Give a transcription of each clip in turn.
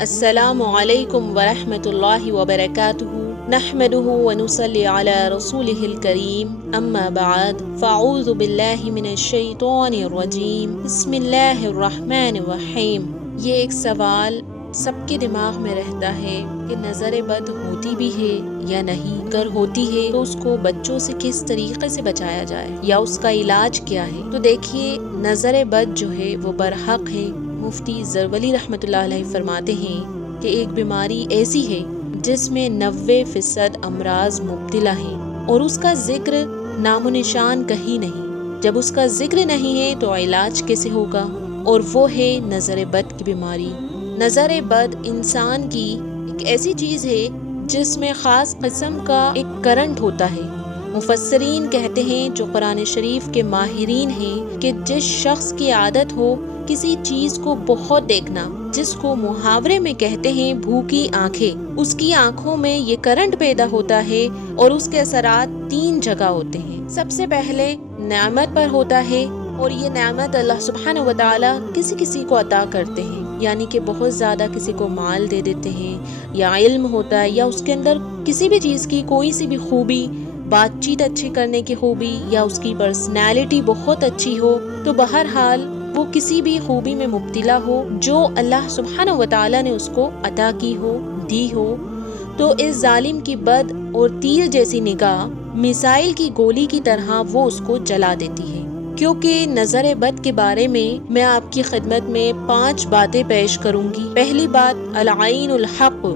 السلام علیکم ورحمۃ اللہ وبرکاتہ نحمده ونصلی علی رسولہ الکریم اما بعد فاعوذ باللہ من الشیطان الرجیم بسم اللہ الرحمن الرحیم۔ یہ ایک سوال سب کے دماغ میں رہتا ہے کہ نظر بد ہوتی بھی ہے یا نہیں، اگر ہوتی ہے تو اس کو بچوں سے کس طریقے سے بچایا جائے یا اس کا علاج کیا ہے۔ تو دیکھیے، نظر بد جو ہے وہ برحق ہے۔ مفتی زرولی رحمۃ اللہ علیہ فرماتے ہیں کہ ایک بیماری ایسی ہے جس میں 90% امراض مبتلا ہیں اور اس کا ذکر نام و نشان کہیں نہیں۔ جب اس کا ذکر نہیں ہے تو علاج کیسے ہوگا؟ اور وہ ہے نظر بد کی بیماری۔ نظر بد انسان کی ایک ایسی چیز ہے جس میں خاص قسم کا ایک کرنٹ ہوتا ہے۔ مفسرین کہتے ہیں، جو قرآن شریف کے ماہرین ہیں، کہ جس شخص کی عادت ہو کسی چیز کو بہت دیکھنا، جس کو محاورے میں کہتے ہیں بھوکی آنکھیں، اس کی آنکھوں میں یہ کرنٹ پیدا ہوتا ہے اور اس کے اثرات 3 جگہ ہوتے ہیں۔ سب سے پہلے نعمت پر ہوتا ہے، اور یہ نعمت اللہ سبحانہ و تعالی کسی کسی کو عطا کرتے ہیں، یعنی کہ بہت زیادہ کسی کو مال دے دیتے ہیں، یا علم ہوتا ہے، یا اس کے اندر کسی بھی چیز کی کوئی سی بھی خوبی، بات چیت اچھی کرنے کی خوبی، یا اس کی پرسنالٹی بہت اچھی ہو، تو بہرحال وہ کسی بھی خوبی میں مبتلا ہو جو اللہ سبحانہ و تعالی نے اس کو عطا کی ہو، دی ہو، تو اس ظالم کی بد اور تیر جیسی نگاہ میسائل کی گولی کی طرح وہ اس کو جلا دیتی ہے۔ کیونکہ نظر بد کے بارے میں آپ کی خدمت میں 5 باتیں پیش کروں گی۔ پہلی بات، العین الحق،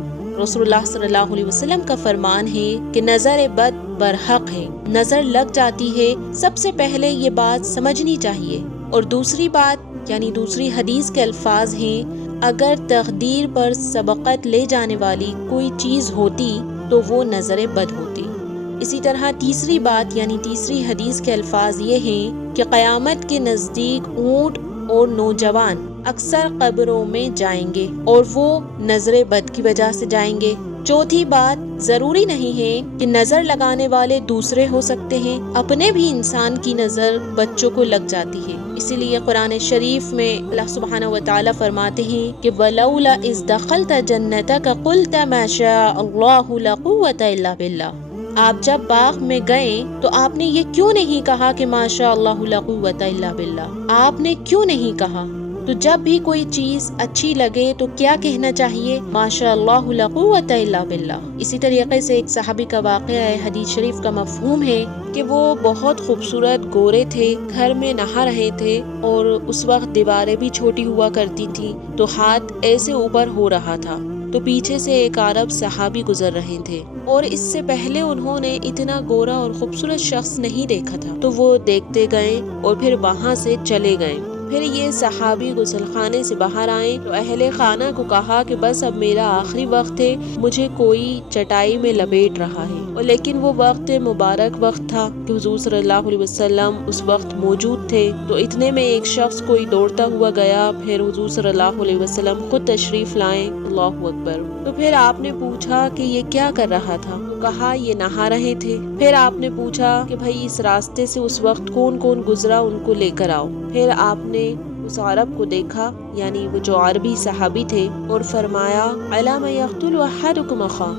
رسول اللہ صلی اللہ علیہ وسلم کا فرمان ہے کہ نظر بد برحق ہے، نظر لگ جاتی ہے۔ سب سے پہلے یہ بات سمجھنی چاہیے۔ اور دوسری بات، یعنی دوسری حدیث کے الفاظ ہیں، اگر تقدیر پر سبقت لے جانے والی کوئی چیز ہوتی تو وہ نظر بد ہوتی۔ اسی طرح تیسری بات، یعنی تیسری حدیث کے الفاظ یہ ہیں کہ قیامت کے نزدیک اونٹ اور نوجوان اکثر قبروں میں جائیں گے، اور وہ نظر بد کی وجہ سے جائیں گے۔ چوتھی بات، ضروری نہیں ہے کہ نظر لگانے والے دوسرے ہو سکتے ہیں، اپنے بھی انسان کی نظر بچوں کو لگ جاتی ہے۔ اسی لیے قرآن شریف میں اللہ سبحانہ و تعالی فرماتے ہیں کہ وَلَوْلَا إِذْ دَخَلْتَ جَنَّتَكَ قُلْتَ مَا شَاءَ اللَّهُ لَا قُوَّةَ إِلَّا بِاللَّهِ۔ آپ جب باغ میں گئے تو آپ نے یہ کیوں نہیں کہا کہ ماشاء اللہ لا قوت الا باللہ؟ آپ نے کیوں نہیں کہا؟ تو جب بھی کوئی چیز اچھی لگے تو کیا کہنا چاہیے؟ ماشاء اللہ لا قوت الا باللہ۔ اسی طریقے سے ایک صحابی کا واقعہ ہے، حدیث شریف کا مفہوم ہے کہ وہ بہت خوبصورت گورے تھے، گھر میں نہا رہے تھے، اور اس وقت دیواریں بھی چھوٹی ہوا کرتی تھی، تو ہاتھ ایسے اوپر ہو رہا تھا، تو پیچھے سے ایک عرب صحابی گزر رہے تھے، اور اس سے پہلے انہوں نے اتنا گورا اور خوبصورت شخص نہیں دیکھا تھا، تو وہ دیکھتے گئے اور پھر وہاں سے چلے گئے۔ پھر یہ صحابی غسل خانے سے باہر آئے تو اہل خانہ کو کہا کہ بس اب میرا آخری وقت ہے، مجھے کوئی چٹائی میں لپیٹ رہا ہے، اور لیکن وہ وقت مبارک وقت تھا کہ حضور صلی اللہ علیہ وسلم اس وقت موجود تھے۔ تو اتنے میں ایک شخص کوئی دوڑتا ہوا گیا، پھر حضور صلی اللہ علیہ وسلم خود تشریف لائے، اللہ اکبر۔ تو پھر آپ نے پوچھا کہ یہ کیا کر رہا تھا؟ تو کہا یہ نہا رہے تھے۔ پھر آپ نے پوچھا کہ بھائی اس راستے سے اس وقت کون کون گزرا، ان کو لے کر آؤ۔ پھر آپ نے اس عرب کو دیکھا، یعنی وہ جو عربی صحابی تھے، اور فرمایا علام یقتل احدکم اخاہ،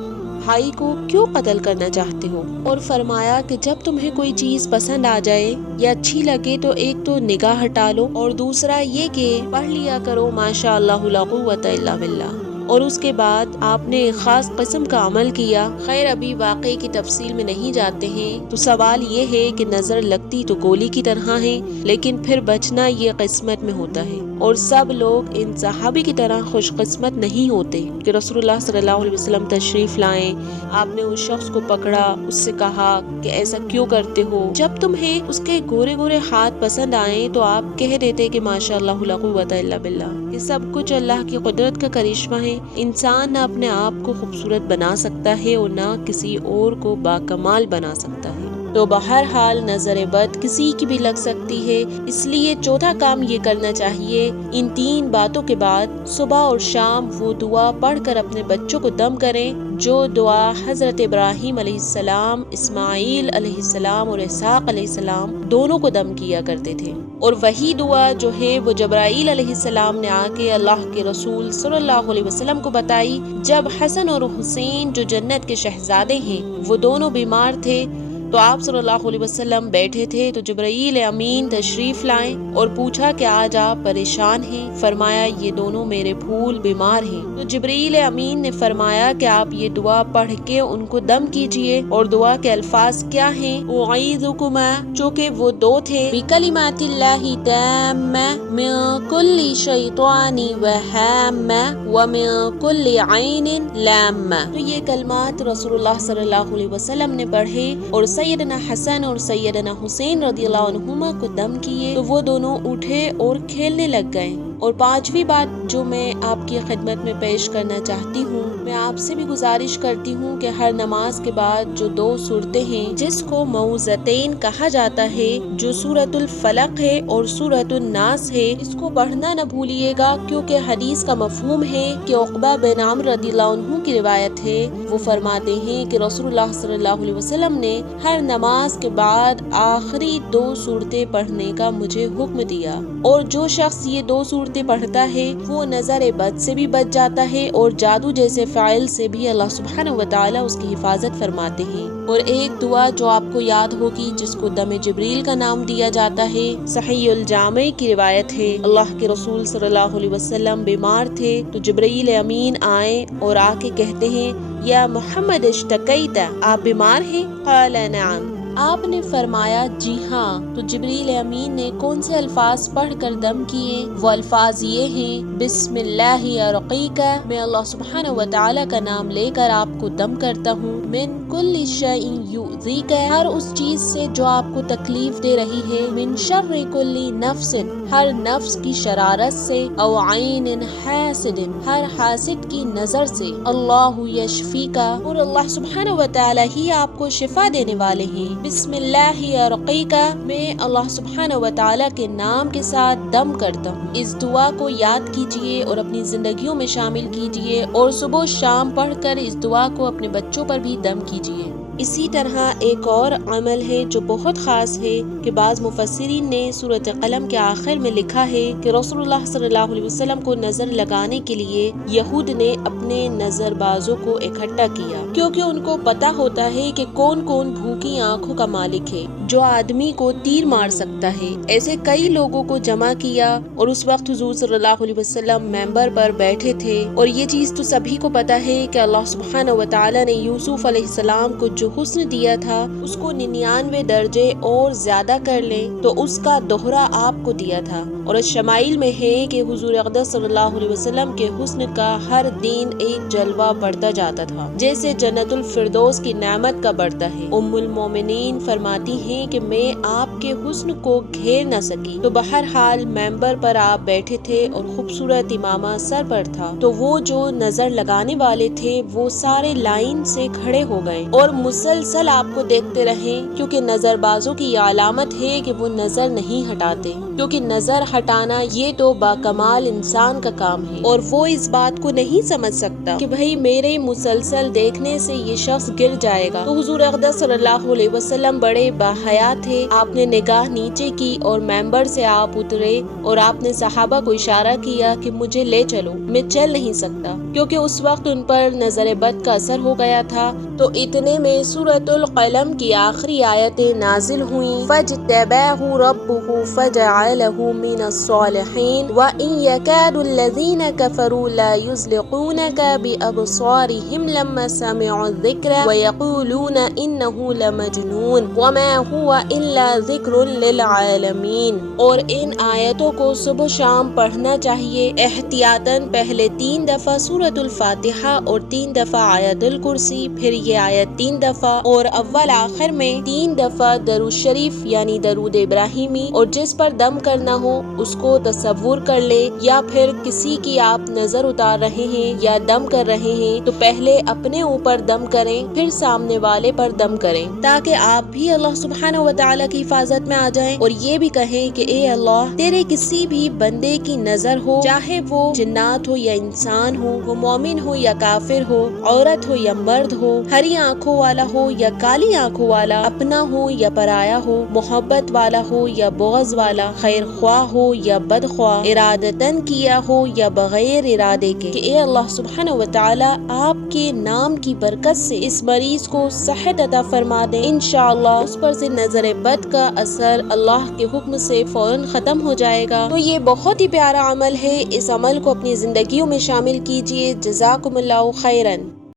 بھائی کو کیوں قتل کرنا چاہتے ہو؟ اور فرمایا کہ جب تمہیں کوئی چیز پسند آ جائے یا اچھی لگے تو ایک تو نگاہ ہٹا لو، اور دوسرا یہ کہ پڑھ لیا کرو ماشاء اللہ لا قوت الا باللہ۔ اور اس کے بعد آپ نے ایک خاص قسم کا عمل کیا۔ خیر ابھی واقعے کی تفصیل میں نہیں جاتے ہیں، تو سوال یہ ہے کہ نظر لگتی تو گولی کی طرح ہے، لیکن پھر بچنا یہ قسمت میں ہوتا ہے، اور سب لوگ ان صحابی کی طرح خوش قسمت نہیں ہوتے کہ رسول اللہ صلی اللہ علیہ وسلم تشریف لائیں، آپ نے اس شخص کو پکڑا، اس سے کہا کہ ایسا کیوں کرتے ہو؟ جب تمہیں اس کے گورے گورے ہاتھ پسند آئیں تو آپ کہہ دیتے کہ ماشاء اللہ لا قوت الا باللہ۔ یہ سب کچھ اللہ کی قدرت کا کرشمہ ہے۔ انسان نہ اپنے آپ کو خوبصورت بنا سکتا ہے اور نہ کسی اور کو باکمال بنا سکتا ہے۔ تو بہرحال نظر بد کسی کی بھی لگ سکتی ہے، اس لیے چوتھا کام یہ کرنا چاہیے، ان 3 باتوں کے بعد صبح اور شام وہ دعا پڑھ کر اپنے بچوں کو دم کریں جو دعا حضرت ابراہیم علیہ السلام، اسماعیل علیہ السلام اور اسحاق علیہ السلام دونوں کو دم کیا کرتے تھے، اور وہی دعا جو ہے وہ جبرائیل علیہ السلام نے آ کے اللہ کے رسول صلی اللہ علیہ وسلم کو بتائی جب حسن اور حسین جو جنت کے شہزادے ہیں وہ دونوں بیمار تھے، تو آپ صلی اللہ علیہ وسلم بیٹھے تھے تو جبرائیل امین تشریف لائیں اور پوچھا کہ آج آپ پریشان ہیں؟ فرمایا یہ دونوں میرے پھول بیمار ہیں۔ تو جبرائیل امین نے فرمایا کہ آپ یہ دعا پڑھ کے ان کو دم کیجئے، اور دعا کے الفاظ کیا ہیں؟ اعیذکما، چونکہ وہ 2 تھے، بکلمات اللہ تامہ من کل شیطان وہامہ ومن کل عین لامہ۔ تو یہ کلمات رسول اللہ صلی اللہ علیہ وسلم نے پڑھے اور سیدنا حسن اور سیدنا حسین رضی اللہ عنہما کو دم کیے تو وہ دونوں اٹھے اور کھیلنے لگ گئے۔ اور 5ویں بات جو میں آپ کی خدمت میں پیش کرنا چاہتی ہوں، میں آپ سے بھی گزارش کرتی ہوں کہ ہر نماز کے بعد جو 2 سورتیں ہیں جس کو موعظتین کہا جاتا ہے، جو سورۃ الفلق ہے اور سورۃ الناس ہے، اس کو پڑھنا نہ بھولیے گا، کیونکہ حدیث کا مفہوم ہے کہ عقبہ بن عمرو رضی اللہ عنہ کی روایت ہے، وہ فرماتے ہیں کہ رسول اللہ صلی اللہ علیہ وسلم نے ہر نماز کے بعد آخری 2 سورتیں پڑھنے کا مجھے حکم دیا، اور جو شخص یہ 2 سورتیں پڑھتا ہے وہ نظر بد سے بھی بچ جاتا ہے اور جادو جیسے فعل سے بھی اللہ سبحانہ وتعالی اس کی حفاظت فرماتے ہیں۔ اور ایک دعا جو آپ کو یاد ہوگی جس کو دم جبریل کا نام دیا جاتا ہے، صحیح الجامع کی روایت ہے، اللہ کے رسول صلی اللہ علیہ وسلم بیمار تھے تو جبرائیل امین آئے اور آ کے کہتے ہیں یا محمد اشتکیت، آپ بیمار ہیں؟ قال نعم، آپ نے فرمایا جی ہاں۔ تو جبرائیل امین نے کون سے الفاظ پڑھ کر دم کیے؟ وہ الفاظ یہ ہیں، بسم اللہ ارقیک، میں اللہ سبحانہ وتعالی کا نام لے کر آپ کو دم کرتا ہوں، من کل شیء یؤذیک، ہر اس چیز سے جو آپ کو تکلیف دے رہی ہے، من شر کل نفس، ہر نفس کی شرارت سے، او عین حاسد، ہر حاسد کی نظر سے، اللہ یشفیک، اور اللہ سبحانہ وتعالی ہی آپ کو شفا دینے والے ہیں۔ بسم اللہ ارقیک، میں اللہ سبحانہ وتعالی کے نام کے ساتھ دم کرتا ہوں۔ اس دعا کو یاد کیجئے اور اپنی زندگیوں میں شامل کیجئے، اور صبح و شام پڑھ کر اس دعا کو اپنے بچوں پر بھی دم کیجئے۔ اسی طرح ایک اور عمل ہے جو بہت خاص ہے کہ بعض مفسرین نے سورۃ قلم کے آخر میں لکھا ہے کہ رسول اللہ صلی اللہ علیہ وسلم کو نظر لگانے کے لیے یہود نے اپنے نظر بازوں کو اکٹھا کیا، کیونکہ ان کو پتا ہوتا ہے کہ کون کون بھوکی آنکھوں کا مالک ہے جو آدمی کو تیر مار سکتا ہے۔ ایسے کئی لوگوں کو جمع کیا، اور اس وقت حضور صلی اللہ علیہ وسلم ممبر پر بیٹھے تھے، اور یہ چیز تو سبھی کو پتا ہے کہ اللہ سبحانہ وتعالی نے یوسف علیہ السلام کو جو حسن دیا تھا اس کو 99 درجے اور زیادہ کر لیں تو اس کا دوہرا آپ کو دیا تھا۔ اور اس شمائل میں ہے کہ حضور اقدس صلی اللہ علیہ وسلم کے حسن کا ہر دن ایک جلوہ بڑھتا جاتا تھا، جیسے جنت الفردوس کی نعمت کا بڑھتا ہے۔ ام المومنین فرماتی ہیں کہ میں آپ کے حسن کو گھیر نہ سکی، تو بہرحال ممبر پر آپ بیٹھے تھے اور خوبصورت امامہ سر پر تھا، تو وہ جو نظر لگانے والے تھے وہ سارے لائن سے کھڑے ہو گئے اور مسلسل آپ کو دیکھتے رہے، کیونکہ نظر بازوں کی یہ علامت ہے کہ وہ نظر نہیں ہٹاتے، کیونکہ نظر ہٹانا یہ تو باکمال انسان کا کام ہے، اور وہ اس بات کو نہیں سمجھ سکتا کہ بھئی میرے مسلسل دیکھنے سے یہ شخص گر جائے گا۔ تو حضور اقدس صلی اللہ علیہ وسلم بڑے باحیا تھے، آپ نے نگاہ نیچے کی اور ممبر سے آپ اترے اور آپ نے صحابہ کو اشارہ کیا کہ مجھے لے چلو، میں چل نہیں سکتا، کیونکہ اس وقت ان پر نظر بد کا اثر ہو گیا تھا۔ تو اتنے میں سورۃ القلم کی آخری آیتیں نازل ہوئیں، فاجتباہ ربہ فجعلہ من الصالحین وان یکاد الذین کفروا لا یزلقونک بابصارہم لما سمعوا الذکر ویقولون انہ لمجنون وما هو الا ذکر للعالمین۔ اور ان آیتوں کو صبح شام پڑھنا چاہیے احتیاطاً، پہلے 3 دفعہ سورۃ الفاتحہ اور 3 دفعہ آیت الکرسی، پھر یہ آیت 3 دفعہ، اور اول آخر میں 3 دفعہ درود شریف یعنی درود ابراہیمی، اور جس پر دم دم کرنا ہو اس کو تصور کر لے، یا پھر کسی کی آپ نظر اتار رہے ہیں یا دم کر رہے ہیں تو پہلے اپنے اوپر دم کریں پھر سامنے والے پر دم کریں، تاکہ آپ بھی اللہ سبحانہ و تعالیٰ کی حفاظت میں آ جائیں اور یہ بھی کہیں کہ اے اللہ تیرے کسی بھی بندے کی نظر ہو، چاہے وہ جنات ہو یا انسان ہو، وہ مومن ہو یا کافر ہو، عورت ہو یا مرد ہو، ہری آنکھوں والا ہو یا کالی آنکھوں والا، اپنا ہو یا پرایا ہو، محبت والا ہو یا بغض والا، خیر خواہ ہو یا بد خواہ، ارادتاً کیا ہو یا بغیر ارادے کے، کہ اے اللہ سبحانہ و تعالیٰ آپ کے نام کی برکت سے اس مریض کو صحت عطا فرما دیں، انشاءاللہ اس پر سے نظر بد کا اثر اللہ کے حکم سے فوراً ختم ہو جائے گا۔ تو یہ بہت ہی پیارا عمل ہے، اس عمل کو اپنی زندگیوں میں شامل کیجیے۔ جزاکم اللہ خیراً۔